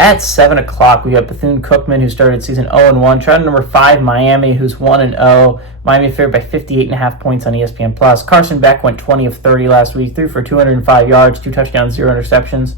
At 7 o'clock, we got Bethune Cookman, who started season 0-1. Tried number 5, Miami, who's 1-0. Miami favored by 58.5 points on ESPN+. Carson Beck went 20 of 30 last week, threw for 205 yards, 2 touchdowns, 0 interceptions.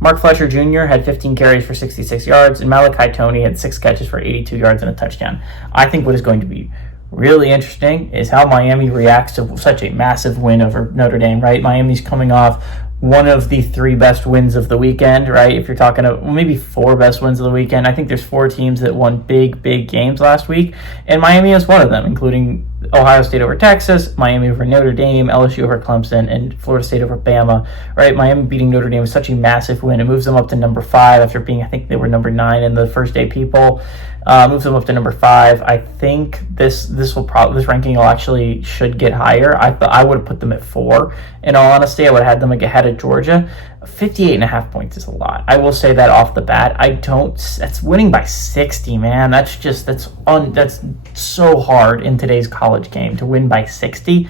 Mark Fletcher Jr. had 15 carries for 66 yards, and Malachi Toney had 6 catches for 82 yards and a touchdown. I think what is going to be really interesting is how Miami reacts to such a massive win over Notre Dame, right? Miami's coming off one of the 3 best wins of the weekend, right? If you're talking about maybe 4 best wins of the weekend, I think there's 4 teams that won big games last week, and Miami is one of them, including Ohio State over Texas, Miami over Notre Dame, LSU over Clemson, and Florida State over Bama, right? Miami beating Notre Dame was such a massive win. It moves them up to number 5 after being, I think they were number 9 in the first day people. Moves them up to number 5. I think this ranking will actually should get higher. I would have put them at 4. In all honesty, I would have had them ahead of Georgia. 58.5 points is a lot. I will say that off the bat. That's winning by 60, man. That's so hard in today's college game to win by 60.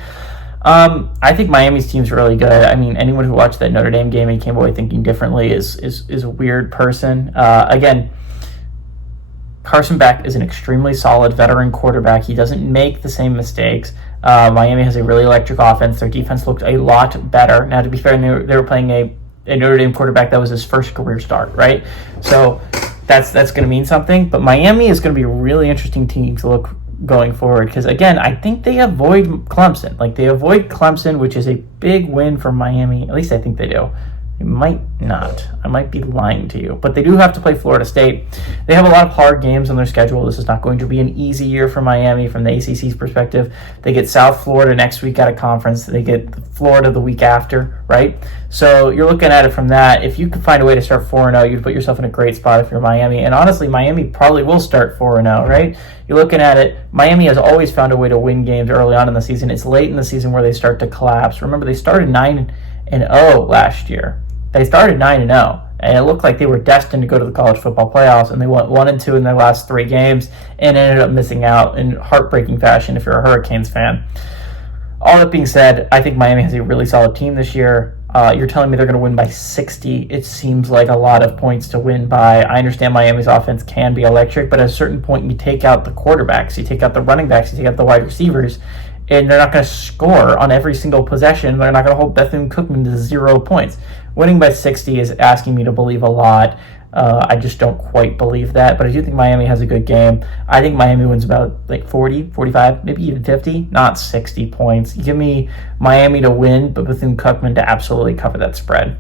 I think Miami's team's really good. I mean, anyone who watched that Notre Dame game and came away thinking differently is a weird person. Again, Carson Beck is an extremely solid veteran quarterback. He doesn't make the same mistakes. Miami has a really electric offense. Their defense looked a lot better. Now, to be fair, they were playing a Notre Dame quarterback that was his first career start, right? So that's going to mean something. But Miami is going to be a really interesting team to look going forward because, again, I think they avoid Clemson. They avoid Clemson, which is a big win for Miami. At least I think they do. They might not. I might be lying to you. But they do have to play Florida State. They have a lot of hard games on their schedule. This is not going to be an easy year for Miami from the ACC's perspective. They get South Florida next week at a conference. They get Florida the week after, right? So you're looking at it from that. If you could find a way to start 4-0, you'd put yourself in a great spot if you're Miami. And honestly, Miami probably will start 4-0, right? You're looking at it. Miami has always found a way to win games early on in the season. It's late in the season where they start to collapse. Remember, they started 9-0 last year. They started 9-0, and it looked like they were destined to go to the college football playoffs, and they went 1-2 in their last 3 games and ended up missing out in heartbreaking fashion if you're a Hurricanes fan. All that being said, I think Miami has a really solid team this year. You're telling me they're going to win by 60. It seems like a lot of points to win by. I understand Miami's offense can be electric, but at a certain point, you take out the quarterbacks, you take out the running backs, you take out the wide receivers, and they're not going to score on every single possession. They're not going to hold Bethune-Cookman to 0 points. Winning by 60 is asking me to believe a lot. I just don't quite believe that, but I do think Miami has a good game. I think Miami wins about 40, 45, maybe even 50, not 60 points. Give me Miami to win, but Bethune-Cookman to absolutely cover that spread.